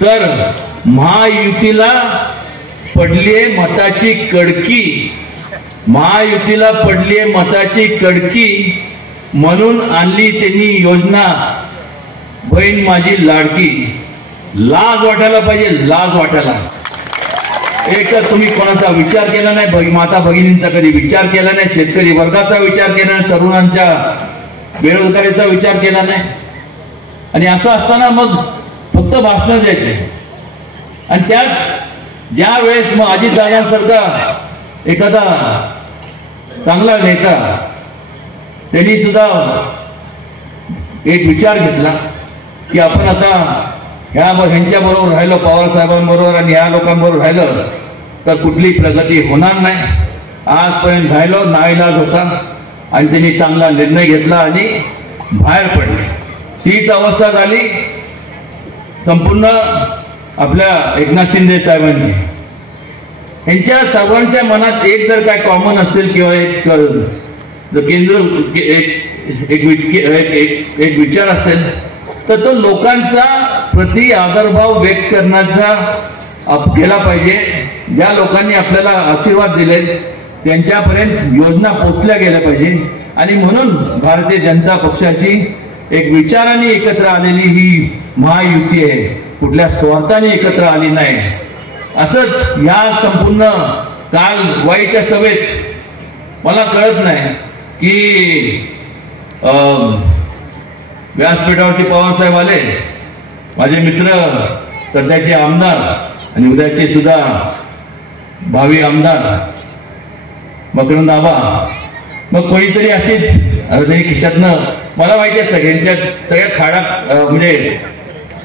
तर महायुतीला पडलीये मताची कडकी, महायुतीला पडलीये मताची कडकी, म्हणून आणली त्यांनी योजना बहीण माझी लाडकी. लाज वाटायला पाहिजे, लाज वाटायला. एक तर तुम्ही कोणाचा विचार केला नाही, माता भगिनींचा कधी विचार केला नाही, शेतकरी वर्गाचा विचार केला नाही, तरुणांच्या बेरोजगारीचा विचार केला नाही. आणि असं असताना मग फक्त भाषण द्यायचे. आणि त्यात ज्या वेळेस मग अजितदादांसारखा एखादा चांगला नेता त्यांनी सुद्धा एक विचार घेतला की आपण आता ह्यांच्या बरोबर राहिलो, पवार साहेबांबरोबर आणि ह्या लोकांबरोबर राहिलं तर कुठली प्रगती होणार नाही. आजपर्यंत राहिलो, नाईलाज होता आणि त्यांनी चांगला निर्णय घेतला आणि बाहेर पडले. तीच अवस्था झाली संपूर्ण आपल्या एकनाथ शिंदे साहेबांची. यांच्या सर्वांच्या मनात एक जर काय कॉमन असेल किंवा एक केंद्र एक विचार असेल तर तो लोकांचा प्रति आदरभाव व्यक्त करण्याचा केला पाहिजे. ज्या लोकांनी आपल्याला आशीर्वाद दिले त्यांच्यापर्यंत योजना पोचल्या गेल्या पाहिजे. आणि म्हणून भारतीय जनता पक्षाची एक विचाराने एकत्र आलेली ही महायुती आहे, कुठल्या स्वार्थाने एकत्र आली नाही. असंच या संपूर्ण काल वाईच्या सभेत मला कळत नाही की व्यासपीठावरती पवार साहेब आले, माझे मित्र सध्याचे आमदार आणि उद्याचे सुद्धा भावी आमदार मकरंद आबा. मग कोणीतरी अशीच त्यांनी खिशातनं, मला माहिती आहे सगळ्या खाडा म्हणजे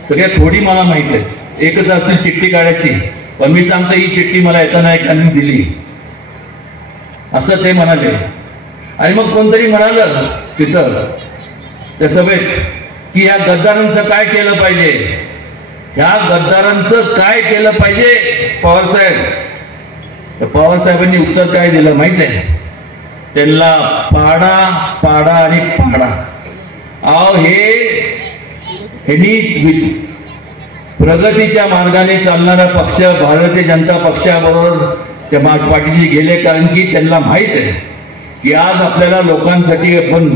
सगळ्यात थोडी मला माहिती आहे, एकच असतील चिठ्ठी काढायची, पण मी सांगतो ही चिठ्ठी मला येताना एकाने दिली असं ते म्हणाले. आणि मग कोणतरी म्हणालं तिथं त्या सभेत की या गद्दारांचं काय केलं पाहिजे, ह्या गद्दारांचं काय केलं पाहिजे पवार साहेब. पवार साहेबांनी उत्तर काय दिलं माहित आहे, त्यांना पाडा पाडा आणि पाडा. अहो ह्यांनी प्रगतीच्या मार्गाने चालणारा पक्ष भारतीय जनता पक्षाबरोबर त्या पाठीशी गेले, कारण की त्यांना माहित आहे की आज आपल्याला लोकांसाठी आपण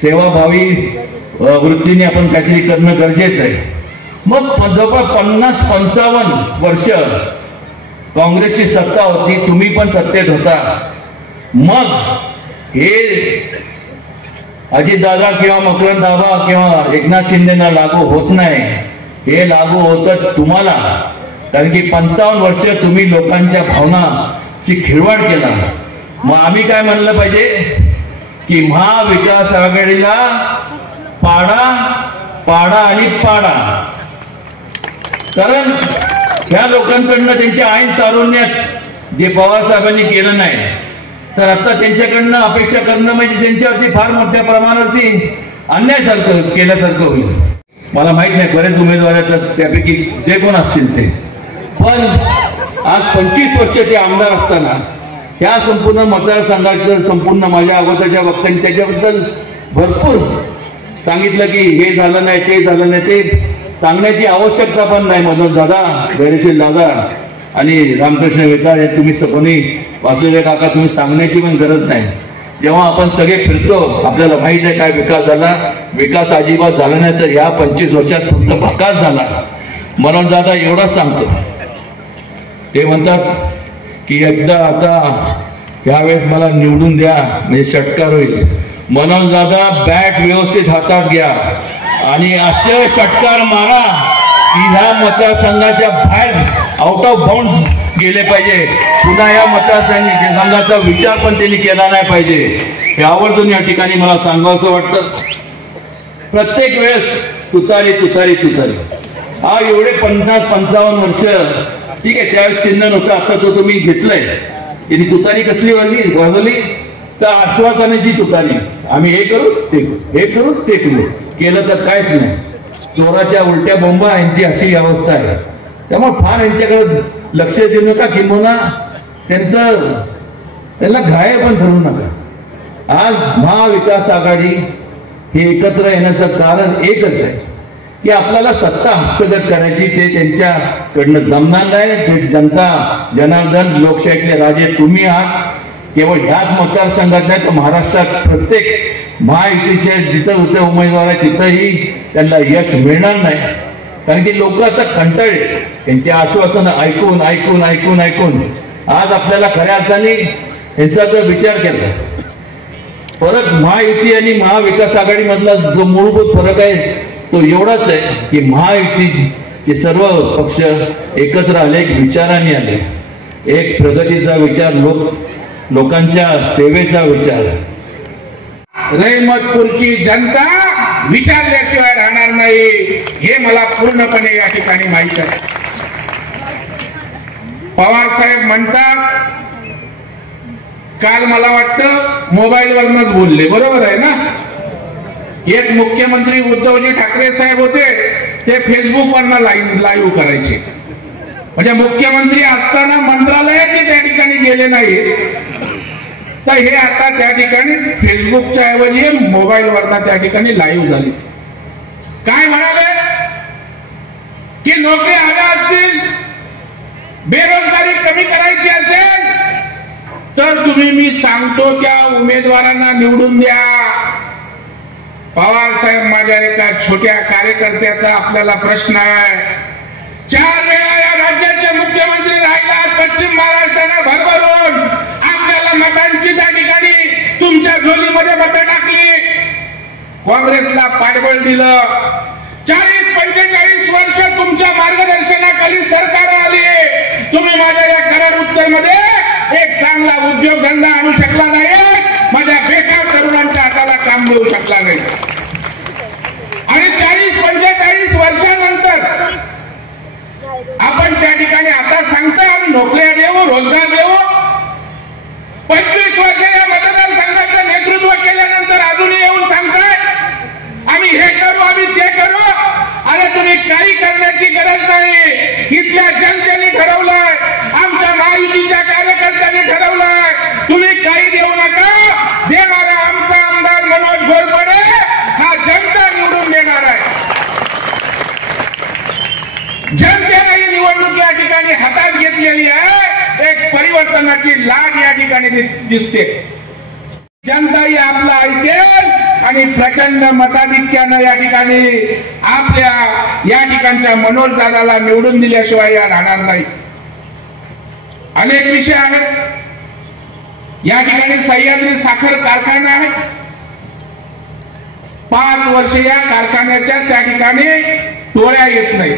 सेवाभावी वृत्तीने आपण काहीतरी करणं गरजेचं आहे. मग जवळपास 50-55 वर्ष काँग्रेसची सत्ता होती, तुम्ही पण सत्तेत होता. मग हे अजितदादा किंवा मकरंद आबा किंवा एकनाथ शिंदेना लागू होत नाही, हे लागू होतं तुम्हाला. कारण की 55 वर्ष तुम्ही लोकांच्या भावनाची खिळवाड केला. मग आम्ही काय म्हणलं पाहिजे की महाविकास आघाडीला पाडा पाडा आणि पाडा. कारण ह्या लोकांकडनं त्यांच्या ऐन तारुण्यात जे पवार साहेबांनी केलं नाही, तर आता त्यांच्याकडनं अपेक्षा करणं म्हणजे त्यांच्यावरती फार मोठ्या प्रमाणावरती अन्यायसारखं केल्यासारखं होईल. मला माहित नाही बरेच उमेदवार आहेत त्यापैकी जे कोण असतील ते, पण आज 25 वर्ष ते आमदार असताना ह्या संपूर्ण मतदारसंघाचं संपूर्ण माझ्या अगोदरच्या वक्त्यांनी त्याच्याबद्दल भरपूर सांगितलं की हे झालं नाही ते झालं नाही. ते सांगण्याची आवश्यकता पण नाही. मनोज दादा, धैर्यशील दादा आणि रामकृष्ण वेताळ हे तुम्ही कोणी वासुदेव काका तुम्ही सांगण्याची पण गरज नाही. जेव्हा आपण सगळे फिरतो आपल्याला माहित आहे काय विकास झाला. विकास अजिबात झाला नाही, तर ह्या 25 वर्षात फक्त विकास झाला. मनोज दादा एवढाच सांगतो, ते म्हणतात की एकदा आता यावेळेस मला निवडून द्या म्हणजे षटकार होईल. मनोज दादा बॅट व्यवस्थित हातात घ्या आणि असे षटकार मारा की ह्या मतदारसंघाच्या बाहेर आउट ऑफ बाउंड गेले पाहिजे. पुन्हा या मतदारसंघाचा विचार पण त्यांनी केला नाही पाहिजे. हे आवर्जून या ठिकाणी मला सांगावंसं वाटतं. प्रत्येक वेळेस तुतारी तुतारी तुतारी. हा एवढे 50-55 वर्ष ठीक आहे, त्यावेळेस चिन्ह नव्हतं, आता तो तुम्ही घेतलंय. त्यांनी तुतारी कसली वाजवली तर आश्वासनाची तुतारी. आम्ही हे करू ते करू, हे करू ते करू, केलं तर काहीच नाही. चोराच्या उलट्या बोंबा यांची अशी अवस्था आहे. त्यामुळे फार यांच्याकडे लक्ष देऊ नका, किंबहुना त्यांना घाय पण धरू नका. आज महाविकास आघाडी हे एकत्र येण्याचं कारण एकच आहे की आपल्याला सत्ता हस्तगत करायची, ते त्यांच्याकडनं जमणार नाही. ते जनता जनार्दन लोकशाहीतले राजे तुम्ही आहात. केवळ ह्याच मतदारसंघात नाही तर महाराष्ट्रात प्रत्येक महायुतीचे जिथं जिथं उमेदवार आहे तिथंही त्यांना यश मिळणार नाही. कारण की लोक आता कंटाळले त्यांचे आश्वासन ऐकून ऐकून ऐकून ऐकून. आज आपल्याला खऱ्या अर्थाने यांचा जर विचार केला, फरक महायुती आणि महाविकास आघाडी मधला जो मूलभूत फरक आहे तो एवढाच आहे की महायुतीचे सर्व पक्ष एकत्र आले, एक विचाराने आले, एक प्रगतीचा विचार, लोकांच्या सेवेचा विचार. रहमतपूरची जनता विचारल्याशिवाय राहणार नाही हे मला पूर्णपणे या ठिकाणी माहित आहे. पवार साहेब म्हणतात, काल मला वाटतं मोबाईलवरच बोलले, बरोबर आहे ना. एक मुख्यमंत्री उद्धवजी ठाकरे साहेब होते, ते फेसबुकवरनं लाईव्ह करायचे. म्हणजे मुख्यमंत्री असताना मंत्रालयात त्या ठिकाणी गेले नाही, तर हे आता त्या ठिकाणी फेसबुकच्या ऐवजी मोबाईलवरनं त्या ठिकाणी लाईव्ह झाले. काय म्हणाले की नोकरी हव्या असतील, बेरोजगारी कमी करायची असेल तर तुम्ही मी सांगतो त्या उमेदवारांना निवडून द्या. पवार साहेब, माझ्या एका छोट्या कार्यकर्त्याचा आपल्याला प्रश्न आहे. 4 वेळा या राज्याचे मुख्यमंत्री राहिला, पश्चिम महाराष्ट्राने भरभरून आपल्याला मतांची त्या ठिकाणी तुमच्या झोलीमध्ये मतं टाकली, काँग्रेसला पाठबळ दिलं. 40-45 वर्ष तुमच्या मार्गदर्शनाखाली सरकार आली, तुम्ही माझ्या या कराड उत्तर मध्ये एक चांगला उद्योगधंदा आणू शकला नाही, माझ्या बेकार तरुणांच्या हाताला काम मिळू शकला नाही. आणि 40-45 वर्षानंतर आपण त्या ठिकाणी आता सांगता आम्ही नोकऱ्या देऊ, रोजगार देऊ. 25 वर्ष या मतदारसंघाचं नेतृत्व केल्यानंतर अजूनही येऊन सांगताय आम्ही हे करू, आम्ही ते करू. अरे तुम्ही काही करण्याची गरज नाही. इथल्या जनतेने ठरवलंय, आमच्या महायुतीच्या कार्यकर्त्यांनी ठरवलंय, तुम्ही काही देऊ नका. देणारा आमचा आमदार मनोज घोरपडे हा जनता निवडून देणार आहे. जनतेने ही निवडणूक या ठिकाणी हातात घेतलेली आहे. एक परिवर्तनाची लाट या ठिकाणी दिसते. जनता ही आपला ऐकेल आणि प्रचंड मताधिक्यानं या ठिकाणी आपल्या या ठिकाणच्या मनोज दादाला निवडून दिल्याशिवाय या राहणार नाही. अनेक विषय आहेत. या ठिकाणी सह्याद्री साखर कारखाना आहे. 5 वर्ष या कारखान्याच्या त्या ठिकाणी टोळ्या येत नाही.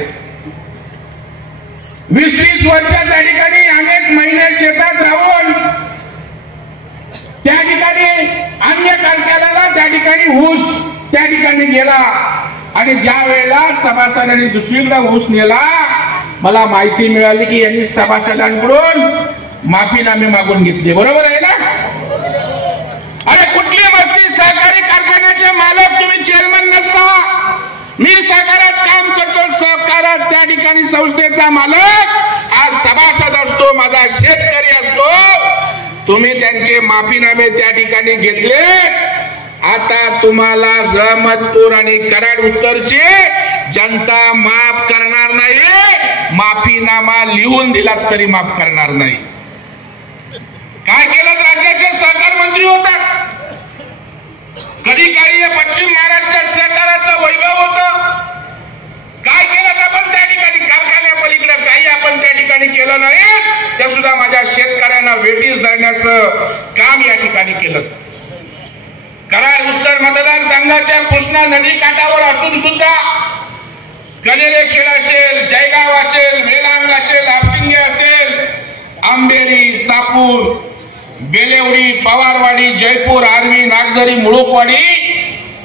20-20 वर्ष त्या ठिकाणी अनेक महिने शेतात राहून त्या ठिकाणी अन्य कारखान्याला त्या ठिकाणी ऊस त्या ठिकाणी गेला आणि ज्या वेळेला सभासदांनी दुसरीकडे ऊस नेला, मला माहिती मिळाली की यांनी सभासदांकडून माफीनामे मागून घेतले. बरोबर आहे ना. अरे कुठली मस्ती, सहकारी कारखान्याचे मालक तुम्ही चेअरमन नसता. मी सहकारात काम करतो, सहकारात त्या ठिकाणी संस्थेचा मालक आज सभासद असतो, माझा शेतकरी असतो. तुम्ही त्यांचे माफीनामे त्या ठिकाणी घेतले. आता तुम्हाला रहमतपूर आणि कराड उत्तरची जनता माफ करणार नाही. माफीनामा लिहून दिलात तरी माफ करणार नाही. काय केलं? राज्याचे सहकार मंत्री होतात. कधी काही पश्चिम महाराष्ट्रात सहकाराचं वैभव होतं. काय केलं आपण त्या ठिकाणी? कारखान्या पलीकडे काही आपण त्या ठिकाणी केलं नाही. ते सुद्धा माझ्या शेतकऱ्यांना वेठीस धरण्याचं काम या ठिकाणी केलं. कराड उत्तर मतदारसंघाच्या कृष्णा नदी काठावर असून सुद्धा कनेरे खेड असेल, जयगाव असेल, वेलांग असेल, आपशिंगे असेल, आंबेरी, सापूर, बेलेवडी, पवारवाडी, जयपूर, आर्वी, नागझरी, मुळुकवाडी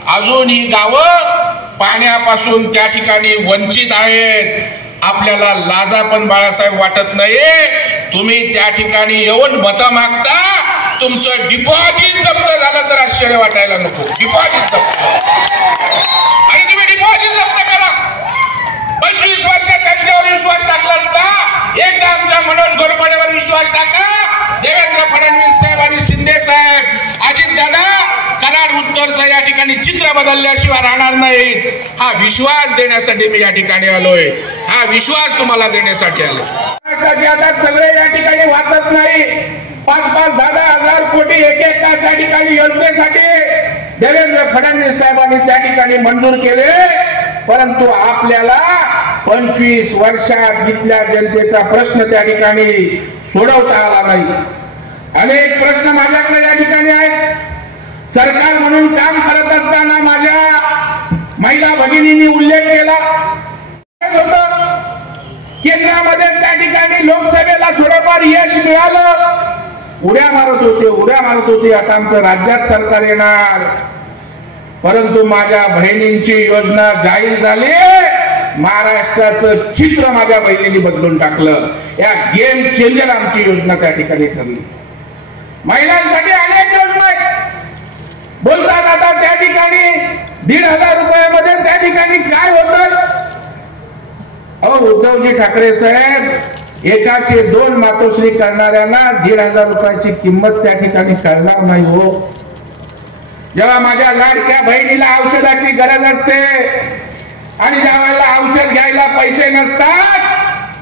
अजून ही गावं पाण्यापासून त्या ठिकाणी वंचित आहेत. आपल्याला लाजा पण बाळासाहेब वाटत नाही. तुम्ही त्या ठिकाणी येऊन मतं मागता. तुमचं डिपॉझिट जप्त झालं तर आश्चर्य वाटायला नको. डिपॉझिट जप्त आणि तुम्ही डिपॉझिट जप्त करा. 25 वर्ष त्यांच्यावर विश्वास टाकला होता. एकदा आमच्या मनोज घोरपडेवर विश्वास टाका. देवेंद्र फडणवीस साहेब आणि शिंदे साहेब, अजित दादा, कराड उत्तरचा या ठिकाणी ठिकाणी चित्र बदलल्याशिवाय राहणार नाही, हा विश्वास देण्यासाठी मी या ठिकाणी आलोय, हा विश्वास तुम्हाला देण्यासाठी आलो. आता सगळे या ठिकाणी वाचत नाही, 5-10 हजार कोटी एक त्या ठिकाणी योजनेसाठी देवेंद्र फडणवीस साहेबांनी त्या ठिकाणी मंजूर केले, परंतु आपल्याला 25 वर्षात इथल्या जनतेचा प्रश्न त्या ठिकाणी सोडवता आला नाही. अनेक प्रश्न माझ्याकडे या ठिकाणी आहेत. सरकार म्हणून काम करत असताना माझ्या महिला भगिनींनी उल्लेख केला, केंद्रामध्ये त्या ठिकाणी लोकसभेला थोडंफार यश मिळालं, उड्या मारत होते आता आमचं राज्यात सरकार येणार. परंतु माझ्या बहिणींची योजना जाहीर झाली, महाराष्ट्राचं चित्र माझ्या बहिणींनी बदलून टाकलं. या गेम चेंजर आमची योजना त्या ठिकाणी ठरली. महिलांसाठी अनेक योजना आहेत, बोलतात आता त्या ठिकाणी 1,500 रुपयामध्ये त्या ठिकाणी काय होतं. उद्धवजी ठाकरे साहेब एकाचे 2 मातोश्री करणाऱ्यांना 1,500 रुपयाची किंमत त्या ठिकाणी कळणार नाही हो. जेव्हा माझ्या लाडक्या बहिणीला औषधाची गरज असते आणि ज्या वेळेला औषध घ्यायला पैसे नसतात,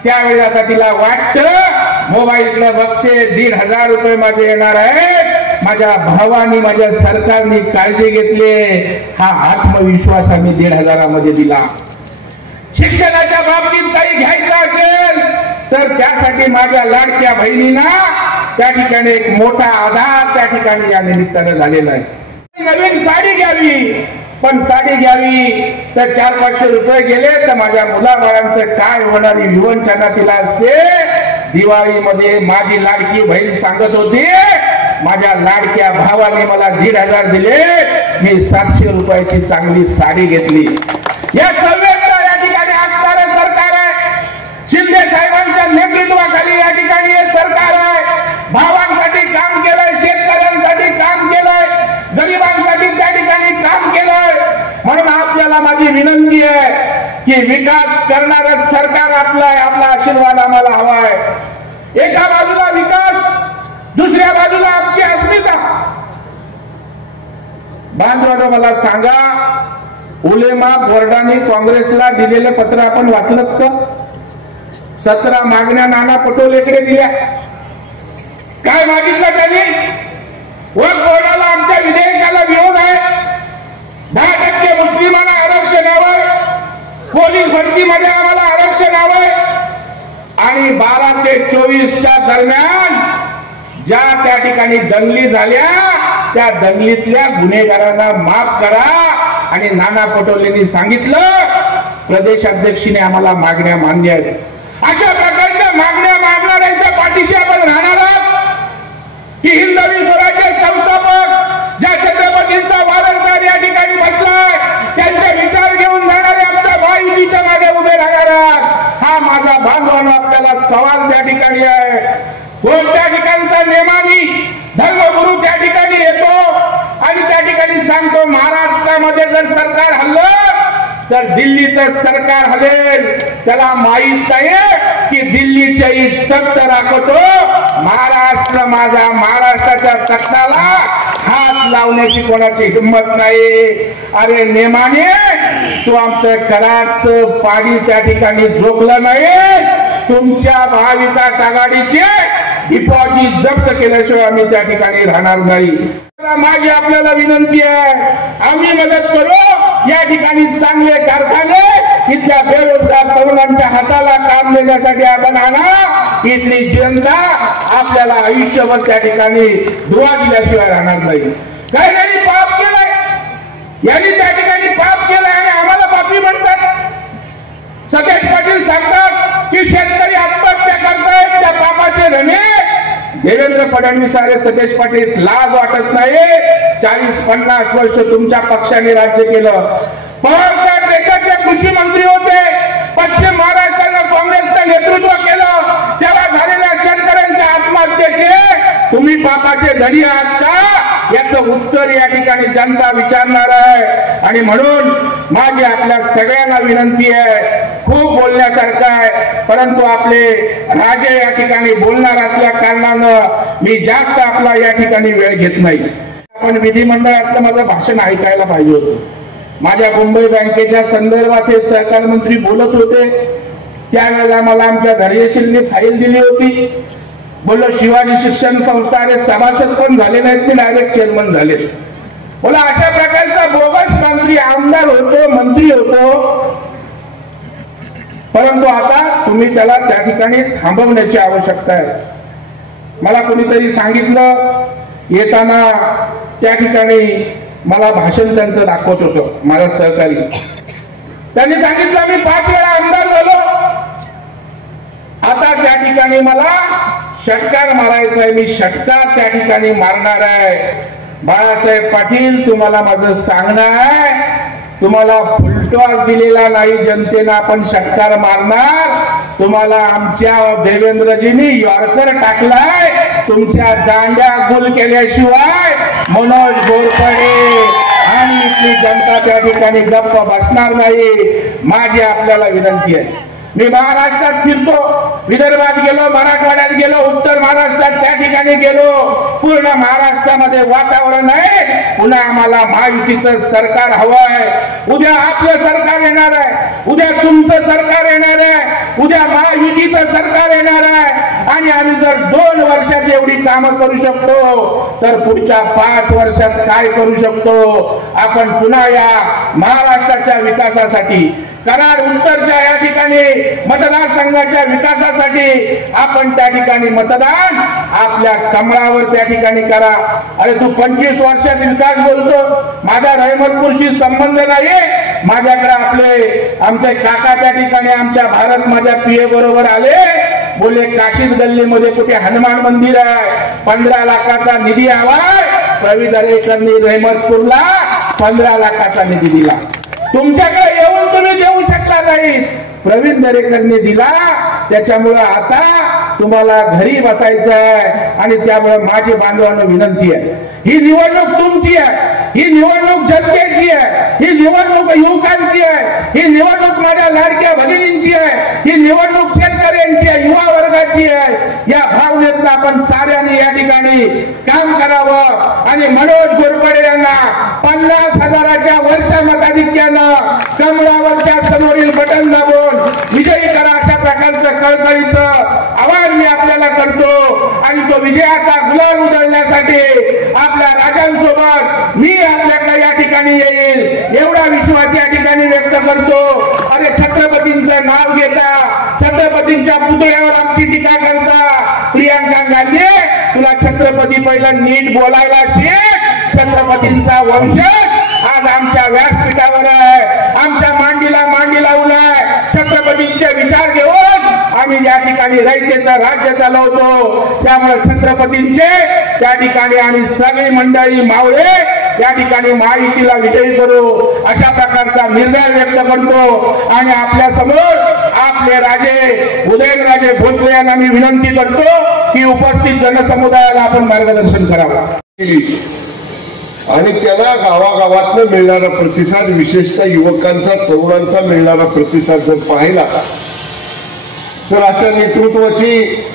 त्यावेळी आता तिला वाटतं मोबाईलकडे बघते 1,500 रुपये माझे येणार आहेत, माझ्या भावानी माझ्या सरकारने काळजी घेतली, हा आत्मविश्वास आम्ही 1,500 मध्ये दिला. शिक्षणाच्या बाबतीत काही घ्यायचं असेल तर त्यासाठी माझ्या लाडक्या बहिणींना त्या ठिकाणी एक मोठा आधार त्या ठिकाणी या निमित्तानं झालेला आहे. नवीन साडी घ्यावी, पण साडी घ्यावी तर 400-500 रुपये गेले तर माझ्या मुलाबाळांचं काय होणार ही विवंचना तिला असते. दिवाळीमध्ये माझी लाडकी बहीण सांगत होती, माझ्या लाडक्या भावाने मला 1,500 दिले, मी 700 रुपयाची चांगली साडी घेतली. या सर्वेचं या ठिकाणी असणारं सरकार आहे, शिंदे साहेबांच्या नेतृत्वाखाली या ठिकाणी हे सरकार आहे. भावांसाठी काम केलंय, शेतकऱ्यांसाठी काम केलंय, गरिबांसाठी त्या ठिकाणी काम केलंय. म्हणून आपल्याला माझी विनंती आहे की विकास करणारं सरकार आपलं आहे, आपला आशीर्वाद आम्हाला हवा आहे. एका बाजूला विकास, दुसऱ्या बाजूला आमची अस्मिता. बांधवांनो मला सांगा, उलेमा बोर्डाने काँग्रेसला दिलेलं पत्र आपण वाचलं का? 17 मागण्या नाना पटोलेकडे दिल्या. काय मागितलं त्यांनी? वक्फ बोर्डाला आमच्या विधेयकाला विरोध आहे, 10% मुस्लिमांना आरक्षण हवंय, पोलीस भरतीमध्ये आम्हाला आरक्षण हवंय, आणि 12 ते 24च्या दरम्यान ज्या त्या ठिकाणी दंगली झाल्या त्या दंगलीतल्या गुन्हेगारांना माफ करा. आणि नाना पटोलेंनी सांगितलं प्रदेश अध्यक्षीने आम्हाला मागण्या मान्य आहेत. अशा प्रकारच्या मागण्या मागणाऱ्यांच्या पाठीशी आपण राहणार आहोत की हिंदवी स्वराज्य संस्थापक ज्या छत्रपतींचा वारसदार या ठिकाणी बसलाय त्यांचे विचार घेऊन जाणारे आमच्या भाईजीच्या मागे उभे राहणार आहात. हा माझा बांधवांनो आपल्याला सवाल त्या ठिकाणी आहे. कोणत्या ठिकाणचा नेमानी धर्मगुरू त्या ठिकाणी येतो आणि त्या ठिकाणी सांगतो महाराष्ट्रामध्ये जर सरकार हल्लं तर दिल्लीचं सरकार हलेल. त्याला माहित नाही की दिल्लीच्याही तख्त राखतो, महाराष्ट्र माझा, महाराष्ट्राच्या तख्ताला हात लावण्याची कोणाची हिंमत नाही. अरे नेमाने, तू आमचं कराडचं पाणी त्या ठिकाणी झोपलं नाही, तुमच्या महाविकास आघाडीचे डिपॉझिट जप्त केल्याशिवाय आम्ही त्या ठिकाणी राहणार नाही. माझी आपल्याला विनंती आहे, आम्ही मदत करू. या ठिकाणी चांगले कारखाने इथल्या बेरोजगार तरुणांच्या हाताला काम देण्यासाठी आपण आणा. इथली जनता आपल्याला आयुष्यभर त्या ठिकाणी दुआ दिल्याशिवाय राहणार नाही. काही पाप केलाय, यांनी त्या ठिकाणी पाप केलाय आणि आम्हाला पापी म्हणतात. सतेज पाटील सांगतात की शेतकरी आत्महत्या करतायत, त्या पापाचे धने देवेंद्र फडणवीस आणि सतेज पाटील. लाज वाटत नाही? 40-50 वर्ष तुमच्या पक्षाने राज्य केलं. पवार देशाचे कृषी मंत्री होते, पश्चिम महाराष्ट्रानं काँग्रेसचं नेतृत्व केलं, तेव्हा झालेल्या शेतकऱ्यांच्या आत्महत्येचे तुम्ही पापाचे धनी आहात का? याचं उत्तर या ठिकाणी जनता विचारणार आहे. आणि म्हणून माझी आपल्या सगळ्यांना विनंती आहे, खूप बोलण्यासारखं आहे, परंतु आपले राजे या ठिकाणी बोलणार असल्या कारणानं मी जास्त आपला या ठिकाणी वेळ घेत नाही. पण विधिमंडळातलं माझं भाषण ऐकायला पाहिजे होतं. माझ्या मुंबई बँकेच्या संदर्भात हे सहकार मंत्री बोलत होते. त्यावेळेला मला आमच्या धैर्यशीलने फाईल दिली होती. बोललो शिवाजी शिक्षण संस्था अरे सभासद पण झाले नाहीत, ते डायरेक्ट चेअरमन झाले. बोला अशा प्रकारचा बोगस मंत्री आमदार होतो, मंत्री होतो, परंतु आता तुम्ही त्याला त्या ठिकाणी थांबवण्याची आवश्यकता आहे. मला कोणीतरी सांगितलं येताना, त्या ठिकाणी मला भाषण त्यांचं दाखवत होतं माझा सहकारी. त्यांनी सांगितलं मी 5 वेळा आमदार झालो, आता त्या ठिकाणी मला षटकार मारायचा आहे, मी षटकार त्या ठिकाणी मारणार आहे. बाळासाहेब पाटील तुम्हाला माझं सांगणं आहे, तुम्हाला फुलटॉस दिलेला नाही जनतेनं, आपण षटकार मारणार. तुम्हाला आमच्या देवेंद्रजींनी यॉर्कर टाकलाय, तुमच्या दांड्या गुल केल्याशिवाय मनोज घोरपडे आणि इथली जनता त्या ठिकाणी गप्प बसणार नाही. माझी आपल्याला विनंती आहे. मी महाराष्ट्रात फिरतो, विदर्भात गेलो, मराठवाड्यात गेलो, उत्तर महाराष्ट्रात त्या ठिकाणी गेलो. पूर्ण महाराष्ट्रामध्ये वातावरण आहे, पुन्हा आम्हाला महायुतीचं सरकार हवं आहे. उद्या आपलं सरकार येणार आहे, उद्या तुमचं सरकार येणार आहे, उद्या महायुतीचं सरकार येणार आहे. आणि आम्ही जर 2 वर्षात एवढी कामं करू शकतो तर पुढच्या 5 वर्षात काय करू शकतो. आपण पुन्हा या महाराष्ट्राच्या विकासासाठी, कराड उत्तरच्या या ठिकाणी मतदारसंघाच्या विकासासाठी आपण त्या ठिकाणी मतदान आपल्या कमळावर त्या ठिकाणी करा. अरे तू 25 वर्षात विकास बोलतो, माझा रहमतपूरशी संबंध नाही. माझ्याकडे आपले आमचे काका त्या ठिकाणी आमच्या भारत माझ्या पीए बरोबर आले, बोले काशीद गल्लीमध्ये कुठे हनुमान मंदिर आहे, 15 लाखाचा निधी हवाय. प्रवीण दरेकरनी रहमतपूरला 15 लाखाचा निधी दिला. तुमच्याकडे येऊन तुम्ही देऊ शकला नाही, प्रवीण दरेकरने दिला. त्याच्यामुळे आता तुम्हाला घरी बसायचं आहे. आणि त्यामुळे माझी बांधवांना विनंती आहे, ही निवडणूक तुमची आहे, ही निवडणूक जनतेची आहे, ही निवडणूक युवकांची आहे, ही निवडणूक माझ्या लाडक्या भगिनींची आहे, ही निवडणूक शेतकऱ्यांची आहे, युवा वर्गाची आहे. या भावनेतून आपण साऱ्यांनी या ठिकाणी काम करावं आणि मनोज घोरपडे यांना 50,000च्या वरच्या मताधिक्यानं कमळावरच्या समोरील बटन दाबून विजयी करा, अशा प्रकारचं कळकळीचं आवाहन मी आपल्याला करतो. आणि तो विजयाचा गुलाल उधळण्यासाठी आपल्या राजांसोबत मी आपल्याकडे या ठिकाणी येईल एवढा विश्वास या ठिकाणी व्यक्त करतो. अरे छत्रपतींचं नाव घेता, छत्रपतींच्या पुतळ्यावर आमची टीका करता. प्रियंका गांधी, तुला छत्रपती पहिलं नीट बोलायला शिक. छत्रपतींचा वंशज आज आमच्या व्यासपीठावर आहे, आमच्या मांडीला मांडी लावलाय. छत्रपतींचे विचार घेऊन आम्ही या ठिकाणी रयतेचं राज्य चालवतो. त्यामुळे छत्रपतींचे त्या ठिकाणी आम्ही सगळी मंडळी मावळे या ठिकाणी महायुतीला विजयी करू, अशा प्रकारचा निर्णय व्यक्त करतो. आणि आपल्या समोर आपले राजे उदयनराजे भोसले यांना मी विनंती करतो की उपस्थित जनसमुदायाला आपण मार्गदर्शन करावं. आणि त्याला गावागावातनं मिळणारा प्रतिसाद, विशेषतः युवकांचा, तरुणांचा मिळणारा प्रतिसाद जर पाहिला तर अशा नेतृत्वाची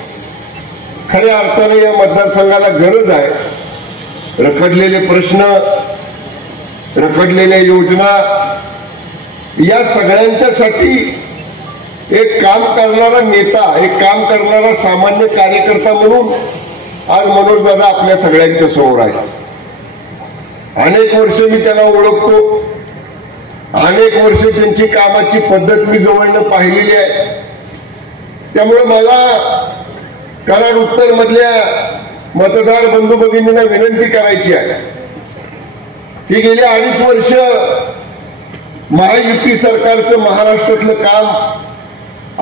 खऱ्या अर्थाने या मतदारसंघाला गरज आहे. रखडलेले प्रश्न, रखडलेल्या योजना, या सगळ्यांच्यासाठी एक काम करणारा नेता, एक काम करणारा सामान्य कार्यकर्ता म्हणून आज मनोज दादा आपल्या सगळ्यांच्या समोर आहे. अनेक वर्ष मी त्याला ओळखतो, अनेक वर्ष त्यांची कामाची पद्धत मी जवळनं पाहिलेली आहे. त्यामुळे मला कराड उत्तर मधल्या मतदार बंधू भगिनींना विनंती करायची आहे की गेली 2.5 वर्ष महायुती सरकारचं महाराष्ट्रातलं काम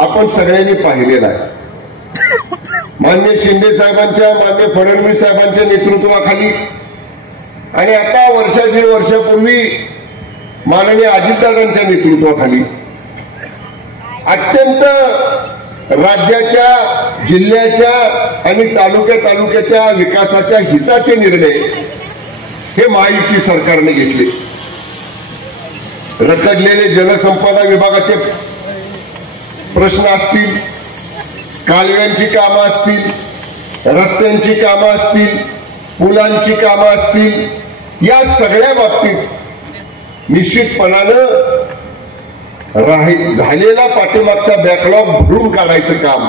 आपण सगळ्यांनी पाहिलेलं आहे. माननीय शिंदे साहेबांच्या, माननीय फडणवीस साहेबांच्या नेतृत्वाखाली आणि आता 1.5 वर्षापूर्वी माननीय अजितदादांच्या नेतृत्वाखाली अत्यंत राज्याच्या, जिल्ह्याच्या आणि तालुक्याच्या विकासाच्या हिताचे निर्णय हे महायुती सरकारने घेतले. रखडलेले जलसंपदा विभागाचे प्रश्न असतील, कालव्यांची कामं असतील, रस्त्यांची कामं असतील, पुलांची कामं असतील, या सगळ्या बाबतीत निश्चितपणानं झालेला पाठीमागचा बॅकलॉग भरून काढायचं काम,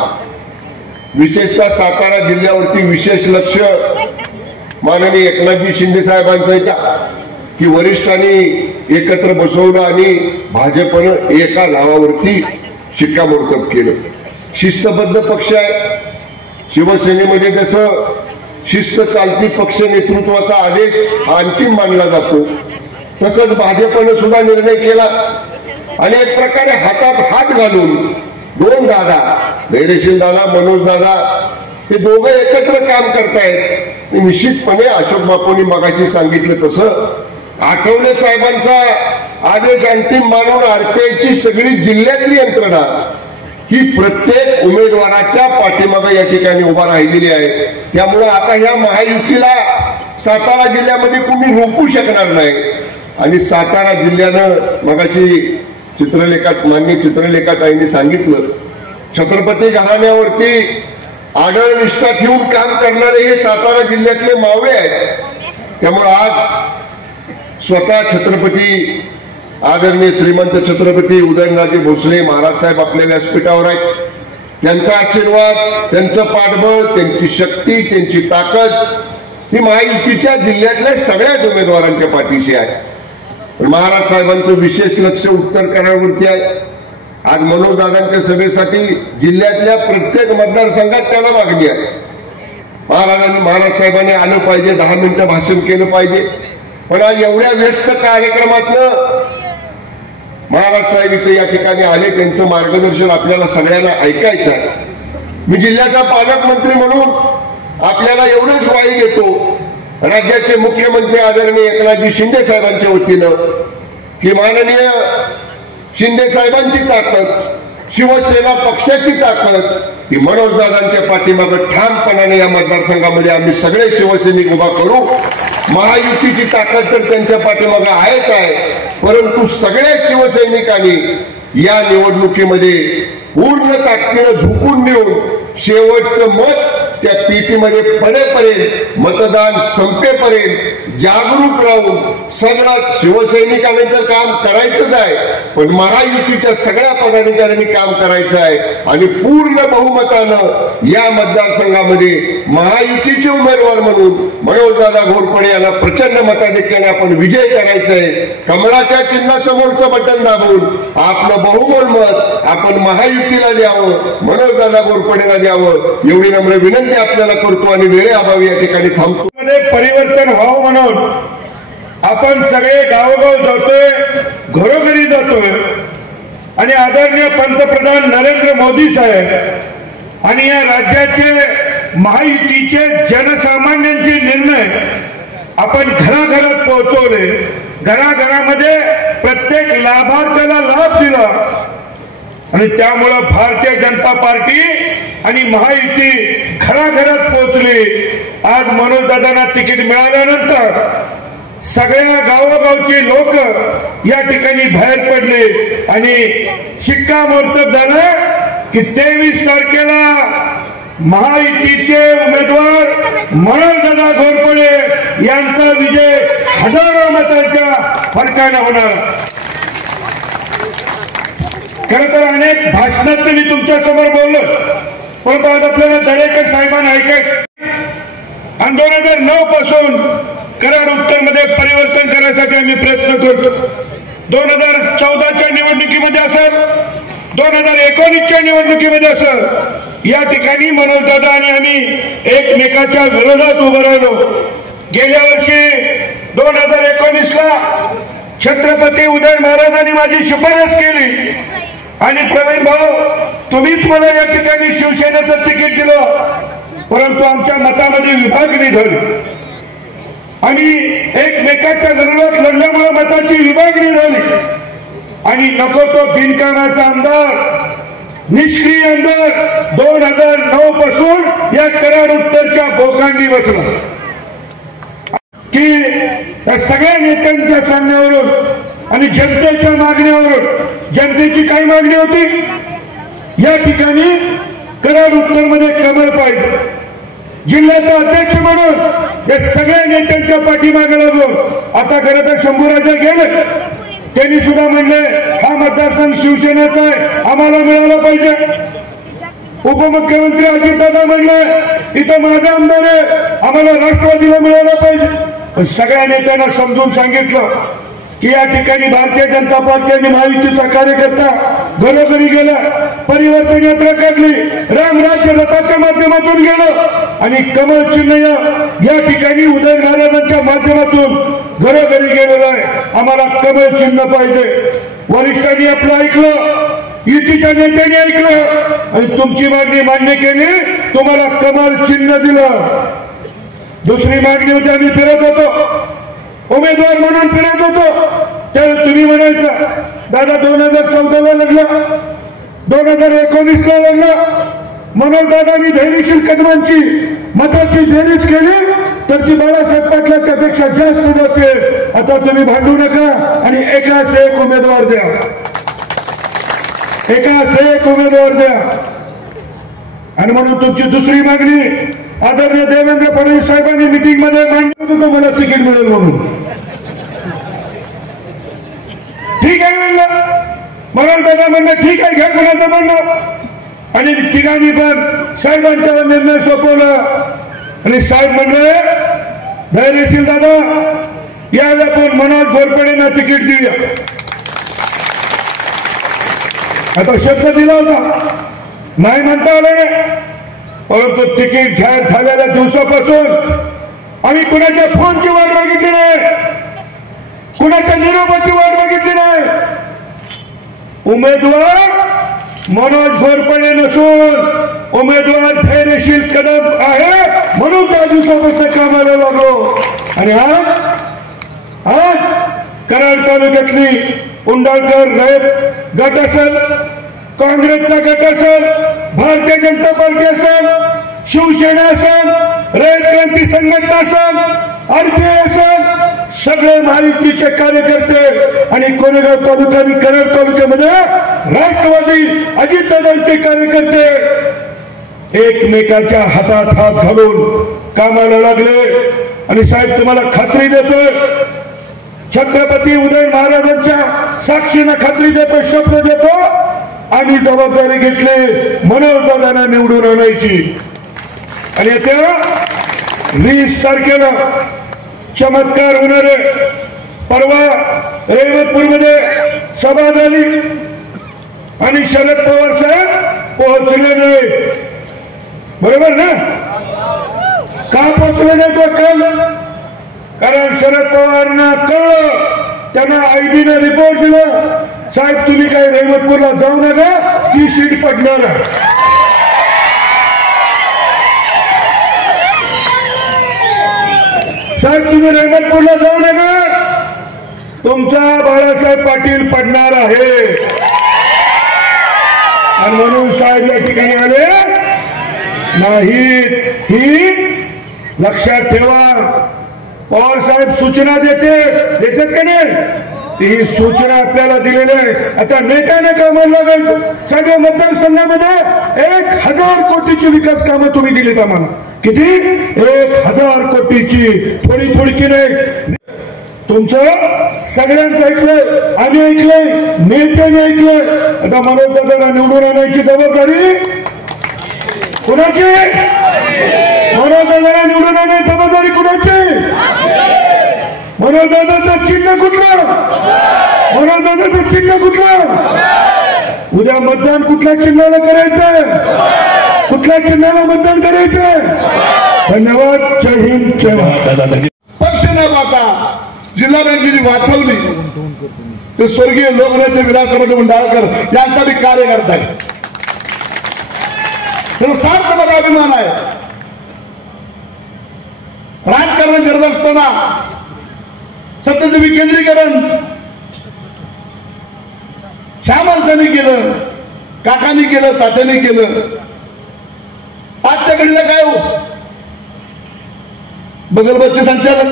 विशेषतः सातारा जिल्ह्यावरती विशेष लक्ष माननीय एकनाथजी शिंदे साहेबांचं आहे की वरिष्ठांनी एकत्र बसवलं आणि भाजपनं एका नावावरती शिक्कामोर्तब केलं. शिस्तबद्ध पक्ष आहे. शिवसेनेमध्ये जसं शिस्त चालती पक्ष नेतृत्वाचा आदेश हा अंतिम मानला जातो, तसंच भाजपनं सुद्धा निर्णय केला आणि एक प्रकारे हातात हात घालून दोन दादा, धैर्यशील दादा, मनोज दादा, हे दोघं एकत्र काम करतायत. निश्चितपणे अशोक बापूंनी मगाशी सांगितलं तसं आठवले साहेबांचा आदेश अंतिम मानून आरपीआयची सगळी जिल्ह्यातली यंत्रणा ही प्रत्येक उमेदवाराच्या पाठीमागे या ठिकाणी उभा राहिलेली आहे. त्यामुळे आता या महायुतीला सातारा जिल्ह्यामध्ये कुणी रोखू शकणार नाही. आणि सातारा जिल्ह्यानं मगाशी चित्रलेखात मान्य चित्रलेखाताईंनी सांगितलं, छत्रपती घराण्यावरती आदळ निष्ठा ठेवून काम करणारे हे सातारा जिल्ह्यातले मावळे आहेत. त्यामुळे आज स्वतः छत्रपती आदरणीय श्रीमंत छत्रपती उदयनराजे भोसले महाराज साहेब आपल्या व्यासपीठावर आहेत. त्यांचा आशीर्वाद, त्यांचं पाठबळ, त्यांची शक्ती, त्यांची ताकद ही महायुतीच्या जिल्ह्यातल्या सगळ्याच उमेदवारांच्या पाठीशी आहे. महाराज साहेबांचं विशेष लक्ष उत्तर करारावरती आहे. आज मनोज दादांच्या सभेसाठी जिल्ह्यातल्या प्रत्येक मतदारसंघात त्याला मागणी आहे. महाराज साहेबांनी आलं पाहिजे, 10 मिनिटं भाषण केलं पाहिजे. पण आज एवढ्या व्यस्त कार्यक्रमातनं महाराज साहेब इथे या ठिकाणी आले, त्यांचं मार्गदर्शन आपल्याला सगळ्यांना ऐकायचं आहे. मी जिल्ह्याचा पालकमंत्री म्हणून आपल्याला एवढंच ग्वाही देतो राज्याचे मुख्यमंत्री आदरणीय एकनाथजी शिंदे साहेबांच्या वतीनं की माननीय शिंदे साहेबांची ताकद, शिवसेना पक्षाची ताकद ही मनोजदादांच्या पाठीमागे ठामपणाने या मतदारसंघामध्ये आम्ही सगळे शिवसैनिक उभा करू. महायुतीची ताकद तर त्यांच्या पाठीमागे आहेच आहे, परंतु सगळ्या शिवसैनिकांनी या निवडणुकीमध्ये पूर्ण ताकदीनं झुकून देऊन शेवटचं मत त्या पेटीमध्ये पडेपर्यंत, मतदान संपेपर्यंत जागरूक राहून सगळ्या शिवसैनिकांनी तर काम करायचंच आहे, पण महायुतीच्या सगळ्या पदाधिकाऱ्यांनी काम करायचं आहे. आणि पूर्ण बहुमतानं या मतदारसंघामध्ये महायुतीचे उमेदवार म्हणून मनोजदादा घोरपडे यांना प्रचंड मताधिक्याने आपण विजय करायचा आहे. कमळाच्या चिन्हासमोरचं बटन दाबून आपलं बहुमोल मत आपण महायुतीला द्यावं, मनोजदादा घोरपडेला द्यावं एवढी नम्र विनंती आपल्याला करतो आणि वेळेअभावी या ठिकाणी थांबतो. परिवर्तन व्हावं म्हणून आपण सगळे गावोगाव जातोय, घरोघरी जातोय आणि आदरणीय पंतप्रधान नरेंद्र मोदी साहेब आणि या राज्याचे महायुतीचे जनसामान्यांचे निर्णय आपण घराघरात पोहोचवले. घराघरामध्ये प्रत्येक लाभार्थ्याला लाभ दिला आणि त्यामुळं भारतीय जनता पार्टी आणि महायुती घराघरात पोहोचली. आज मनोजदादांना तिकीट मिळाल्यानंतर सगळ्या गावोगावचे लोक या ठिकाणी बाहेर पडले आणि शिक्कामोर्तब झालं की 23 तारखेला महायुतीचे उमेदवार मनोजदादा घोरपडे यांचा विजय हजारो मतांच्या फरकाने होणार. खरं तर अनेक भाषणात मी तुमच्या समोर बोललो, परंतु आज आपल्याला दरेकर साहेबांना ऐकायचं. आणि 2009 पासून कराड उत्तर मध्ये परिवर्तन करण्यासाठी आम्ही प्रयत्न करतो. 2014च्या निवडणुकीमध्ये असेल, 2019च्या निवडणुकीमध्ये असेल, या ठिकाणी मनोजदादा आणि आम्ही एकमेकाच्या विरोधात उभं राहिलो. गेल्या वर्षी 2019ला छत्रपती उदय महाराजांनी माझी शिफारस केली आणि प्रवीण भाऊ तुम्हीच मला या ठिकाणी शिवसेनेचं तिकीट दिलं, परंतु आमच्या मतामध्ये विभागणी झाली आणि एकमेकाच्या विरोधात लढल्यामुळे मताची विभागणी झाली आणि नको तो बिनकामाचा आमदार, निष्क्रिय आमदार 2009 पासून या कराड उत्तरच्या भोकांडी बसला की या सगळ्या नेत्यांच्या सांगण्यावरून आणि जनतेच्या मागण्यावरून, जनतेची काय मागणी होती, या ठिकाणी कराड उत्तर मध्ये कमळ पाहिजे. जिल्ह्याचा अध्यक्ष म्हणून या सगळ्या नेत्यांच्या पाठीमागे लागून आता खरं तर शंभूराजा गेले, त्यांनी सुद्धा म्हणले हा मतदारसंघ शिवसेनेचा आहे, आम्हाला मिळाला पाहिजे. उपमुख्यमंत्री अजितदादा म्हणले इथं माझा आमदार आहे, आम्हाला राष्ट्रवादीला मिळाला पाहिजे. सगळ्या नेत्यांना समजून सांगितलं की या ठिकाणी भारतीय जनता पार्टी आणि महायुतीचा कार्यकर्ता घरोघरी गेला, परिवर्तन यात्रा काढली, रामराज्य रथाच्या माध्यमातून गेलं आणि कमळ चिन्ह या ठिकाणी उदय महाराजांच्या माध्यमातून घरोघरी गेलेलं आहे. आम्हाला कमळ चिन्ह पाहिजे. वरिष्ठांनी आपलं ऐकलं, युतीच्या नेत्यांनी ऐकलं आणि तुमची मागणी मान्य केली, तुम्हाला कमळ चिन्ह दिलं. दुसरी मागणी होती, आम्ही फिरत होतो उमेदवार म्हणून फिरत होतो, त्यावेळेस तुम्ही म्हणायचं दादा 2014ला लढलं, 2019ला लढलं, म्हणून दादानी धैर्यशील कदमांची मताची बेरीज केली तर ती बाळासाहेब पाटलाच्या पेक्षा जास्त जाते. आता तुम्ही भांडू नका आणि एकाच एक उमेदवार द्या, एकाच एक उमेदवार द्या. आणि म्हणून तुमची दुसरी मागणी आदरणीय देवेंद्र फडणवीस साहेबांनी मिटिंग मध्ये मांडली होती, तुम्हाला तिकीट मिळेल म्हणून. ठीक आहे म्हणलं, म्हणून दादा म्हणलं ठीक आहे, घ्या कोणाचं म्हणणं. आणि तिघांनी पण साहेबांचा निर्णय सोपवला आणि साहेब म्हणले धैर्यशील दादा यावेळी आपण मनोज घोरपडेंना तिकीट देऊया. आता शब्द दिला होता, नाही म्हणता आलं नाही, परंतु तिकीट जाहीर झालेल्या दिवसापासून आम्ही कुणाच्या फोनची वाट बघितली नाही, कुणाच्या निरोपाची वाट बघितली नाही. उमेदवार मनोज घोरपडे नसून उमेदवार धैर्यशील कदम आहे, म्हणून त्या दिवसापासून कामाला लागलो. आणि आज कराड तालुक्यातली उंडाळकर रयत गट असेल, काँग्रेसचा गट असेल, भारतीय जनता पार्टी असेल, शिवसेना असेल, रयत क्रांती संघटना असेल, आरपीआय असेल, सगळे महायुतीचे कार्यकर्ते आणि कोरेगाव तालुका आणि कराड तालुक्यामध्ये राष्ट्रवादी अजितदादांचे कार्यकर्ते एकमेकांच्या हातात हात घालून कामाला लागले. आणि साहेब तुम्हाला खात्री देतोय, छत्रपती उदय महाराजांच्या साक्षीनं खात्री देतो, शब्द देतो, आम्ही जबाबदारी घेतली मनोजदादांना निवडून आणायची. आणि येत्या 20 तारखेला चमत्कार होणार आहे. परवा रेवतपूरमध्ये सभा झाली आणि शरद पवार साहेब पोहोचले नाही, बरोबर ना? का पोहोचले नाही तो कल? कारण शरद पवारांना कळलं, त्यांना आयबीने रिपोर्ट दिला साहेब तुम्ही काही रेवतपूरला जाऊ नका, ती सीट पडणार. साहेब तुम्ही रेवतपूरला जाऊ नका, तुमचा बाळासाहेब पाटील पडणार आहे. आणि म्हणून साहेब या ठिकाणी आले नाही. ही लक्षात ठेवा, पवार साहेब सूचना देतात का नाही, ही सूचना आपल्याला दिलेली आहे. आता नेत्याने कामाला लागायचं. सगळ्या मतदारसंघामध्ये 1000 कोटीची विकास कामं तुम्ही दिलीत आम्हाला. किती? 1000 कोटीची. थोडी थोडी नाही, तुमचं सगळ्यांचं ऐकलंय, आम्ही ऐकलंय, नेत्याने ऐकलंय. आता मनोजदादांना निवडून आणायची जबाबदारी कुणाची? मनोजदादांना निवडून आणायची जबाबदारी कुणाची? मनोजदादाचं चिन्ह कुठलं? मनोजदादाचं चिन्ह कुठलं? उद्या मतदान कुठल्या चिन्हाला करायचंय? कुठल्या चिन्हाला मतदान करायचंय? धन्यवाद. जय हिंद, जय भारत. पक्ष न पाहता जिल्हा बँकेची वाचवली ते स्वर्गीय लोकनेते विलासराव मुंडाळकर यांसाठी कार्य करत आहे. त्याचा सार्थ मला अभिमान आहे. राजकारण करत असताना सत्तेचं विकेंद्रीकरण ह्या माणसाने केलं, काकांनी केलं, तात्याने केलं. आजच्या घडीला काय हो, बगलबच्चे संचालक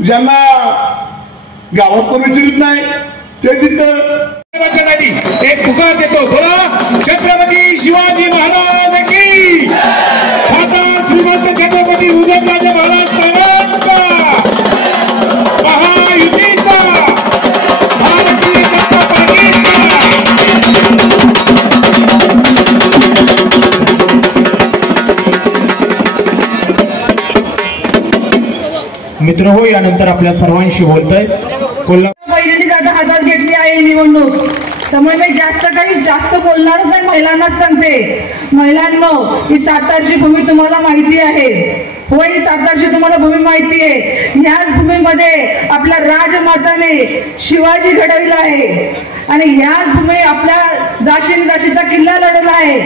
ज्यांना गावात पण विचारित नाही ते तिथं एक पुकार देतो, बोला छत्रपती शिवाजी महाराज. मित्र हो, यानंतर आपल्या सर्वांशी बोलतोय कोल्हापूर बहिणींनी आता हातात घेतली आहे ही निवडणूक, त्यामुळे मी जास्त बोलणारच नाही. महिलांनाच सांगते, महिलांनो, ही सातारची भूमी तुम्हाला माहिती आहे. होय, ही सातारची तुम्हाला भूमी माहिती आहे. याच भूमीमध्ये आपल्या राजमाताने शिवाजी घडविला आहे आणि याच भूमी आपल्या झाशीचा किल्ला लढवला आहे.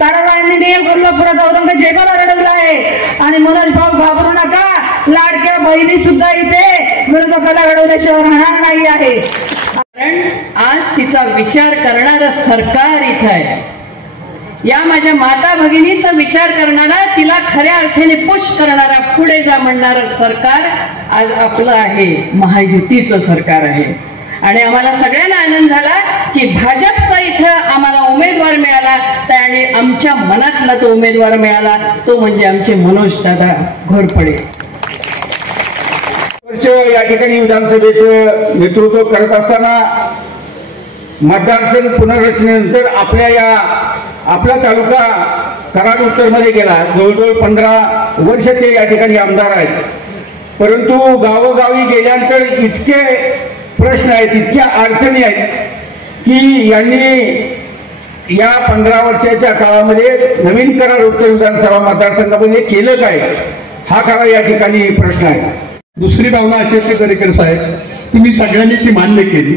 ताराबाईंनी कोल्हापुरात औरंगजेबाला लढवला आहे. आणि मनोज भाऊ घाबरू नका, लाडक्या बहिणी सुद्धा इथे विरोधकाला घडवल्याशिवाय राहणार नाही आहे. कारण आज तिचा विचार करणारं सरकार इथं आहे. या माझ्या माता भगिनीचा विचार करणारा, तिला खऱ्या अर्थाने पुश करणारा, पुढे जा म्हणणारं सरकार आज आपलं आहे, महायुतीचं सरकार आहे. आणि आम्हाला सगळ्यांना आनंद झाला की भाजपचा इथं आम्हाला उमेदवार मिळाला, आणि आमच्या मनातला तो उमेदवार मिळाला, तो म्हणजे आमचे मनोज दादा घोरपडे. या ठिकाणी विधानसभेचं नेतृत्व करत असताना मतदारसंघ पुनर्रचनेनंतर आपला तालुका कराड उत्तर मध्ये गेला. जवळजवळ 15 वर्ष ते या ठिकाणी आमदार आहेत. परंतु गावोगावी गेल्यानंतर इतके प्रश्न आहेत, इतक्या अडचणी आहेत की यांनी या 15 वर्षाच्या काळामध्ये नवीन कराड उत्तर विधानसभा मतदारसंघामध्ये केलं काय, हा खरा या ठिकाणी प्रश्न आहे. दुसरी भावना अशी असते दरेकर साहेब, की मी सगळ्यांनी ती मान्य केली.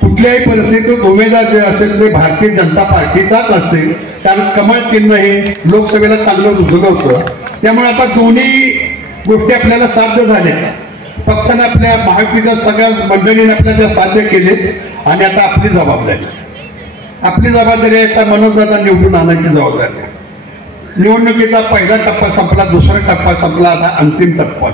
कुठल्याही परिस्थितीत उमेदवार जे असेल ते भारतीय जनता पार्टीचाच असेल, कारण कमळ चिन्ह हे लोकसभेला चांगलं रुजलं होतं. त्यामुळे आता दोन्ही गोष्टी आपल्याला साध्य झाल्या. पक्षाने आपल्या महायुतीच्या सगळ्या मंडळीने आपल्याला साध्य केले आणि आता आपली जबाबदारी आहे त्या मनोजदादा निवडून आणायची जबाबदारी आहे. निवडणुकीचा पहिला टप्पा संपला, दुसरा टप्पा संपला, आता अंतिम टप्पा.